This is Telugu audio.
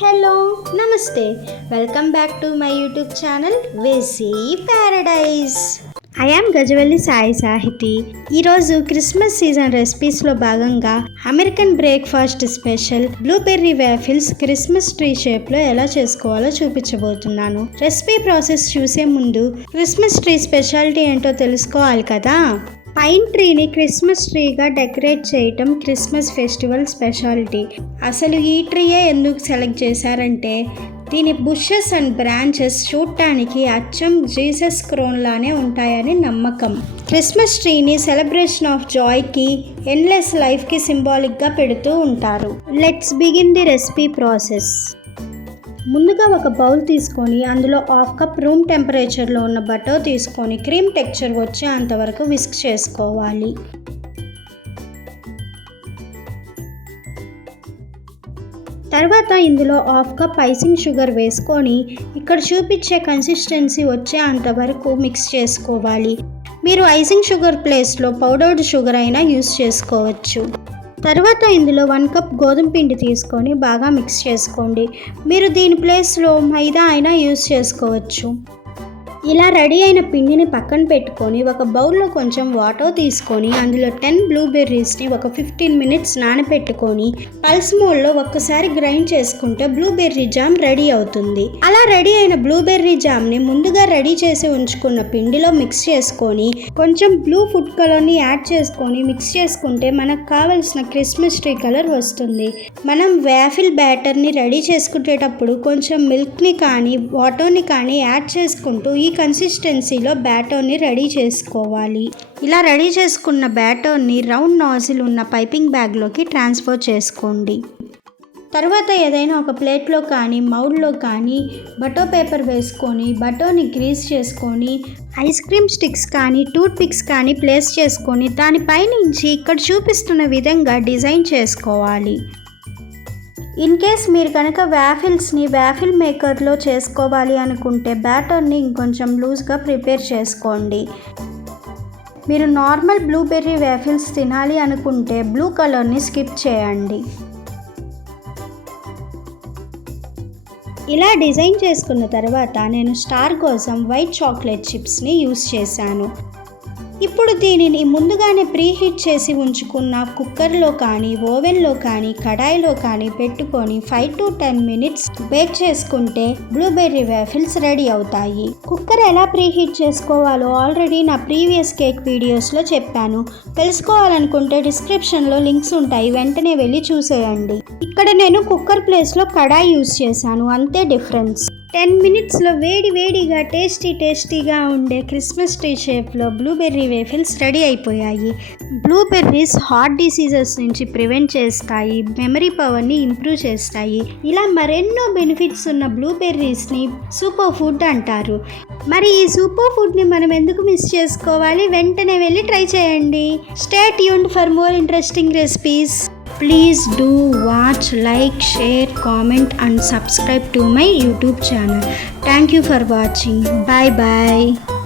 హలో నమస్తే welcome back to my YouTube channel వేసీ paradise. I am Gajavalli Sai Sahiti. ఈరోజు క్రిస్మస్ సీజన్ రెసిపీస్లో భాగంగా American breakfast special blueberry waffles Christmas tree షేప్లో ఎలా చేసుకోవాలో చూపించబోతున్నాను. రెసిపీ ప్రాసెస్ చూసే ముందు క్రిస్మస్ ట్రీ స్పెషాలిటీ ఏంటో తెలుసుకోవాలి కదా. పైన్ ట్రీని క్రిస్మస్ ట్రీగా డెకరేట్ చేయటం క్రిస్మస్ ఫెస్టివల్ స్పెషాలిటీ. అసలు ఈ ట్రీయే ఎందుకు సెలెక్ట్ చేశారంటే దీని బుషెస్ అండ్ బ్రాంచెస్ చూడటానికి అచ్చం జీసస్ క్రోన్ లానే ఉంటాయని నమ్మకం. క్రిస్మస్ ట్రీని సెలబ్రేషన్ ఆఫ్ జాయ్కి, ఎండ్లెస్ లైఫ్కి సింబాలిక్గా పెడుతూ ఉంటారు. Let's begin the recipe process. ముందుగా ఒక బౌల్ తీసుకొని అందులో 1/2 కప్ రూమ్ టెంపరేచర్లో ఉన్న బటర్ తీసుకొని క్రీమ్ టెక్స్చర్ వచ్చేంత వరకు విస్క్ చేసుకోవాలి. తర్వాత ఇందులో 1/2 కప్ ఐసింగ్ షుగర్ వేసుకొని ఇక్కడ చూపించే కన్సిస్టెన్సీ వచ్చేంత వరకు మిక్స్ చేసుకోవాలి. మీరు ఐసింగ్ షుగర్ ప్లేస్లో పౌడర్డ్ షుగర్ అయినా యూస్ చేసుకోవచ్చు. తర్వాత ఇందులో 1 కప్ గోధుమ పిండి తీసుకొని బాగా మిక్స్ చేసుకోండి. మీరు దీని ప్లేస్లో మైదా అయినా యూస్ చేసుకోవచ్చు. ఇలా రెడీ అయిన పిండిని పక్కన పెట్టుకొని ఒక బౌల్లో కొంచెం వాటర్ తీసుకొని అందులో 10 బ్లూబెర్రీస్ని ఒక 15 మినిట్స్ నానబెట్టుకొని పల్స్ మోడ్లో ఒక్కసారి గ్రైండ్ చేసుకుంటే బ్లూబెర్రీ జామ్ రెడీ అవుతుంది. అలా రెడీ అయిన బ్లూబెర్రీ జామ్ని ముందుగా రెడీ చేసి ఉంచుకున్న పిండిలో మిక్స్ చేసుకొని కొంచెం బ్లూ ఫుడ్ కలర్ని యాడ్ చేసుకొని మిక్స్ చేసుకుంటే మనకు కావలసిన క్రిస్మస్ ట్రీ కలర్ వస్తుంది. మనం వేఫిల్ బ్యాటర్ని రెడీ చేసుకునేటప్పుడు కొంచెం మిల్క్ని కానీ వాటర్ని కానీ యాడ్ చేసుకుంటూ ఈ కన్సిస్టెన్సీలో బ్యాటర్ని రెడీ చేసుకోవాలి. ఇలా రెడీ చేసుకున్న బ్యాటర్ని రౌండ్ నాజిల్ ఉన్న పైపింగ్ బ్యాగ్లోకి ట్రాన్స్ఫర్ చేసుకోండి. తర్వాత ఏదైనా ఒక ప్లేట్లో కానీ మౌల్డ్లో కానీ బటర్ పేపర్ వేసుకొని బటర్ని గ్రీస్ చేసుకొని ఐస్ క్రీమ్ స్టిక్స్ కానీ టూత్ పిక్స్ కానీ ప్లేస్ చేసుకొని దానిపైనుంచి ఇక్కడ చూపిస్తున్న విధంగా డిజైన్ చేసుకోవాలి. ఇన్ కేస్ మీరు కనుక వ్యాఫిల్స్ని వ్యాఫిల్ మేకర్లో చేసుకోవాలి అనుకుంటే బ్యాటర్ని ఇంకొంచెం లూజ్గా ప్రిపేర్ చేసుకోండి. మీరు నార్మల్ బ్లూబెర్రీ వ్యాఫిల్స్ తినాలి అనుకుంటే బ్లూ కలర్ని స్కిప్ చేయండి. ఇలా డిజైన్ చేసుకున్న తర్వాత నేను స్టార్ కోసం వైట్ చాక్లెట్ చిప్స్ని యూస్ చేశాను. ఇప్పుడు దీనిని ముందుగానే ప్రీహీట్ చేసి ఉంచుకున్న కుక్కర్లో కానీ ఓవెన్లో కానీ కడాయిలో కానీ పెట్టుకొని 5 to 10 మినిట్స్ బేక్ చేసుకుంటే బ్లూబెర్రీ వేఫిల్స్ రెడీ అవుతాయి. కుక్కర్ ఎలా ప్రీహీట్ చేసుకోవాలో ఆల్రెడీ నా ప్రీవియస్ కేక్ వీడియోస్లో చెప్పాను. తెలుసుకోవాలనుకుంటే డిస్క్రిప్షన్లో లింక్స్ ఉంటాయి, వెంటనే వెళ్ళి చూసేయండి. ఇక్కడ నేను కుక్కర్ ప్లేస్లో కడాయి యూస్ చేశాను, అంతే డిఫరెన్స్. 10 మినిట్స్లో వేడిగా టేస్టీగా ఉండే క్రిస్మస్ ట్రీ షేప్లో బ్లూబెర్రీ వేఫిల్స్ రెడీ అయిపోయాయి. బ్లూబెర్రీస్ హార్ట్ డిసీజెస్ నుంచి ప్రివెంట్ చేస్తాయి, మెమరీ పవర్ని ఇంప్రూవ్ చేస్తాయి. ఇలా మరెన్నో బెనిఫిట్స్ ఉన్న బ్లూబెర్రీస్ని సూపర్ ఫుడ్ అంటారు. మరి ఈ సూపర్ ఫుడ్ని మనం ఎందుకు మిస్ చేసుకోవాలి? వెంటనే వెళ్ళి ట్రై చేయండి. Stay tuned for more interesting recipes. Please do watch, like, share, comment and subscribe to my YouTube channel. Thank you for watching. Bye bye.